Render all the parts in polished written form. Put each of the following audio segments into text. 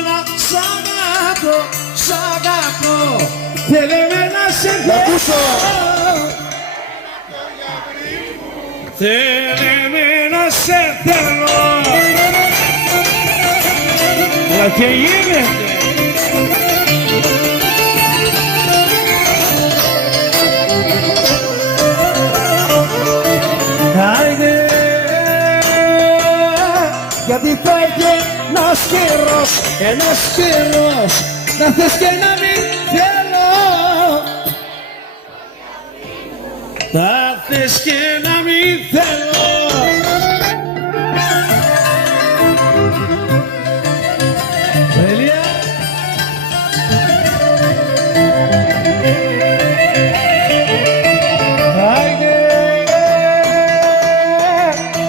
εμένα σ' αγαπώ, σ' αγαπώ. Θέλε εμένα σε θέλω. Θέλε εμένα σε θέλω. Αλλά και γίνεται. Άιντε, γιατί φεύγει ένας καιρός, να θες και να μην θέλω. Να θες και να μην θέλω. Τέλεια. Άιντε,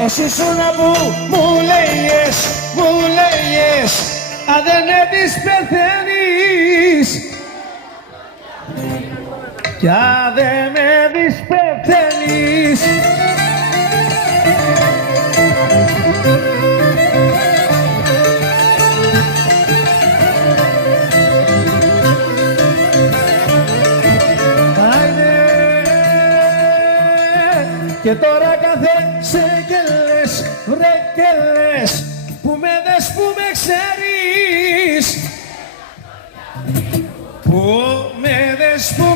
εσύ ήσουνα που μου λέγες, αν δεν έρθεις πεθαίνεις. Κι αν δεν με δεις πεθαίνεις. Άιντε, και τώρα κάθεσαι και λες, βρε και λες, που με δες που με ξέρεις. Που με δες που